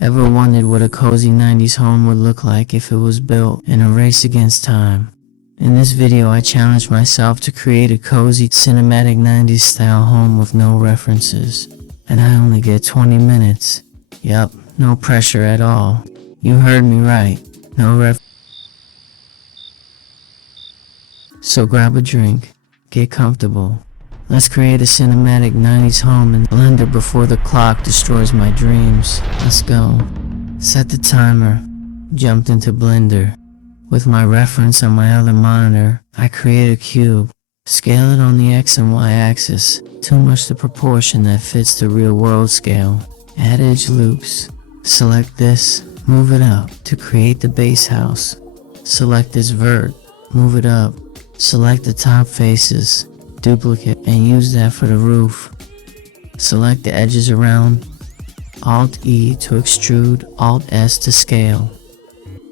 Ever wondered what a cozy 90s home would look like if it was built in a race against time? In this video I challenged myself to create a cozy cinematic 90s style home with no references. And I only get 20 minutes. Yup, no pressure at all. You heard me right, no ref. So grab a drink, get comfortable. Let's create a cinematic 90s home and blender before the clock destroys my dreams. Let's go. Set the timer. Jumped into Blender. With my reference on my other monitor, I create a cube. Scale it on the X and Y axis. Too much the proportion that fits the real world scale. Add edge loops. Select this, move it up to create the base house. Select this vert, move it up. Select the top faces. Duplicate and use that for the roof. Select the edges around. Alt E to extrude, Alt S to scale.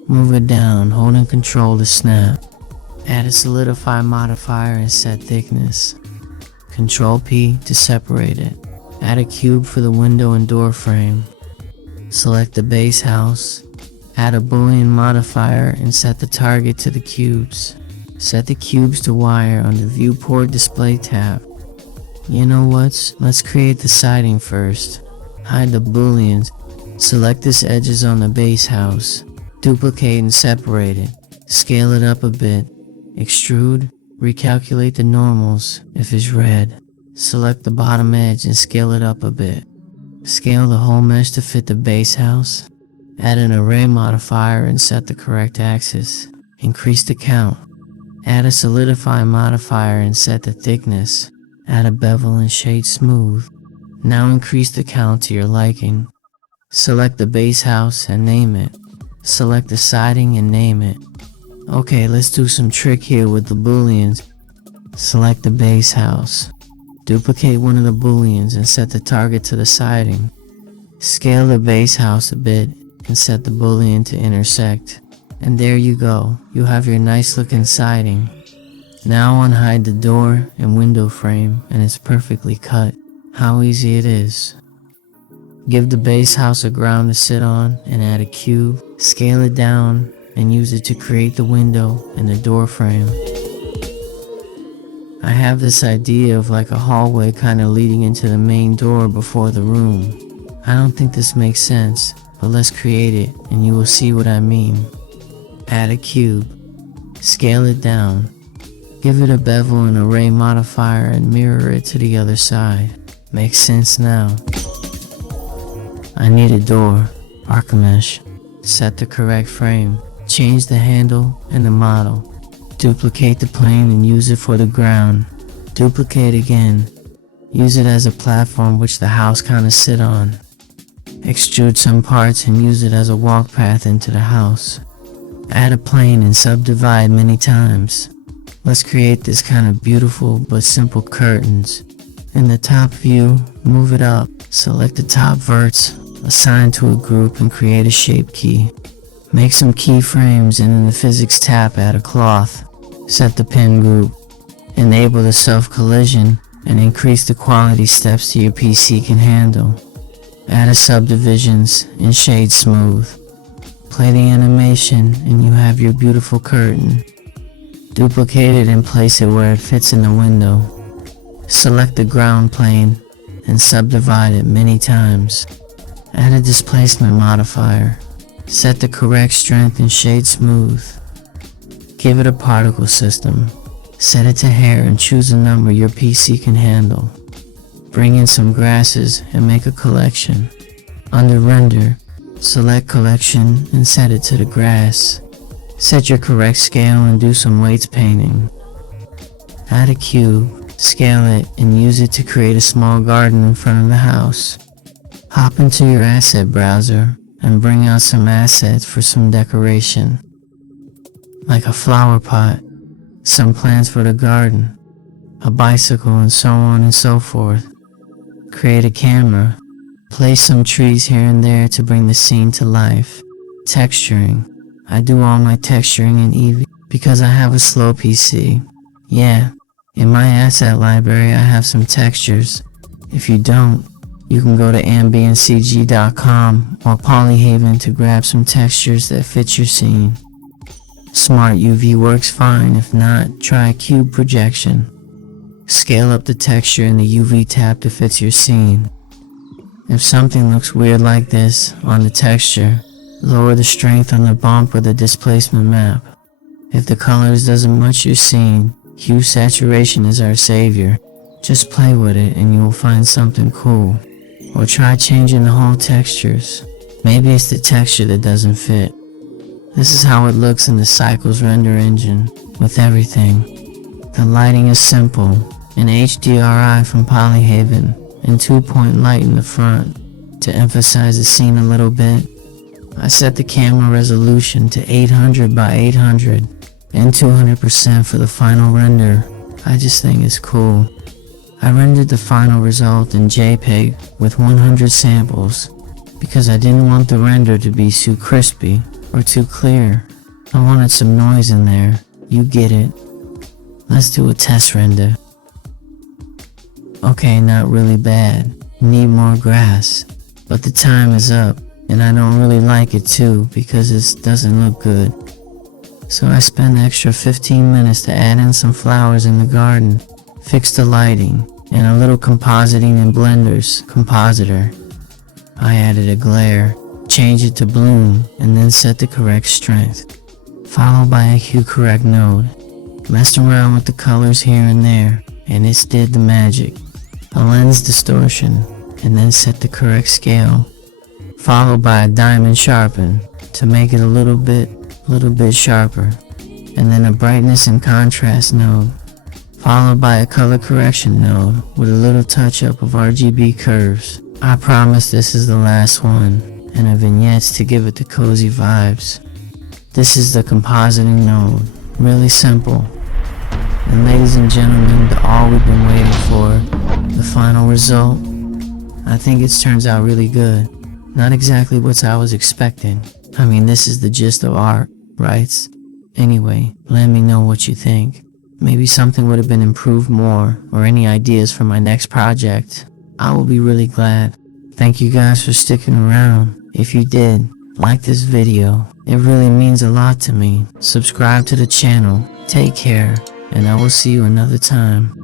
Move it down, holding Control to snap. Add a solidify modifier and set thickness. Control P to separate it. Add a cube for the window and door frame. Select the base house. Add a Boolean modifier and set the target to the cubes. Set the cubes to wire on the viewport display tab. You know what? Let's create the siding first. Hide the booleans. Select this edges on the base house. Duplicate and separate it. Scale it up a bit. Extrude. Recalculate the normals if it's red. Select the bottom edge and scale it up a bit. Scale the whole mesh to fit the base house. Add an array modifier and set the correct axis. Increase the count. Add a solidify modifier and set the thickness. Add a bevel and shade smooth. Now increase the count to your liking. Select the base house and name it. Select the siding and name it. Okay, let's do some trick here with the booleans. Select the base house. Duplicate one of the booleans and set the target to the siding. Scale the base house a bit and set the boolean to intersect. And there you go, you have your nice looking siding. Now unhide the door and window frame and it's perfectly cut. How easy it is. Give the base house a ground to sit on and add a cube. Scale it down and use it to create the window and the door frame. I have this idea of like a hallway kind of leading into the main door before the room. I don't think this makes sense, but let's create it and you will see what I mean. Add a cube. Scale it down. Give it a bevel and array modifier and mirror it to the other side. Makes sense now. I need a door. Archimesh. Set the correct frame. Change the handle and the model. Duplicate the plane and use it for the ground. Duplicate again. Use it as a platform which the house kinda sit on. Extrude some parts and use it as a walk path into the house. Add a plane and subdivide many times. Let's create this kind of beautiful but simple curtains. In the top view, move it up. Select the top verts, assign to a group and create a shape key. Make some keyframes and in the physics tab add a cloth. Set the pin group. Enable the self collision and increase the quality steps to your PC can handle. Add a subdivisions and shade smooth. Play the animation and you have your beautiful curtain. Duplicate it and place it where it fits in the window. Select the ground plane and subdivide it many times. Add a displacement modifier. Set the correct strength and shade smooth. Give it a particle system. Set it to hair and choose a number your PC can handle. Bring in some grasses and make a collection. Under render, select collection and set it to the grass. Set your correct scale and do some weights painting. Add a cube, scale it and use it to create a small garden in front of the house. Hop into your asset browser and bring out some assets for some decoration. Like a flower pot, some plants for the garden, a bicycle and so on and so forth. Create a camera. Place some trees here and there to bring the scene to life. Texturing. I do all my texturing in Eevee because I have a slow PC. Yeah, in my asset library I have some textures. If you don't, You can go to ambientcg.com or Polyhaven to grab some textures that fit your scene. Smart UV works fine, if not, try cube projection. Scale up the texture in the UV tab to fit your scene. If something looks weird like this on the texture, lower the strength on the bump or the displacement map. If the colors doesn't match your scene, hue saturation is our savior. Just play with it and you will find something cool. Or try changing the whole textures. Maybe it's the texture that doesn't fit. This is how it looks in the Cycles render engine with everything. The lighting is simple, an HDRI from Polyhaven and 2-point light in the front to emphasize the scene a little bit. I set the camera resolution to 800 by 800 and 200% for the final render. I just think it's cool. I rendered the final result in JPEG with 100 samples because I didn't want the render to be too crispy or too clear. I wanted some noise in there. You get it. Let's do a test render. Okay, not really bad. Need more grass. But the time is up and I don't really like it too because it doesn't look good. So I spent an extra 15 minutes to add in some flowers in the garden, fix the lighting, and a little compositing in Blender's compositor. I added a glare, changed it to bloom, and then set the correct strength, followed by a hue correct node. Messed around with the colors here and there, and it did the magic. A lens distortion, and then set the correct scale, followed by a diamond sharpen to make it a little bit sharper, and then a brightness and contrast node, followed by a color correction node with a little touch up of RGB curves. I promise this is the last one, and a vignettes to give it the cozy vibes. This is the compositing node, really simple. And ladies and gentlemen, all we've been waiting for, the final result. I think it turns out really good. Not exactly what I was expecting. I mean, this is the gist of art, right? Anyway, let me know what you think. Maybe something would have been improved more, or any ideas for my next project. I will be really glad. Thank you guys for sticking around. If you did, like this video. It really means a lot to me. Subscribe to the channel. Take care, and I will see you another time.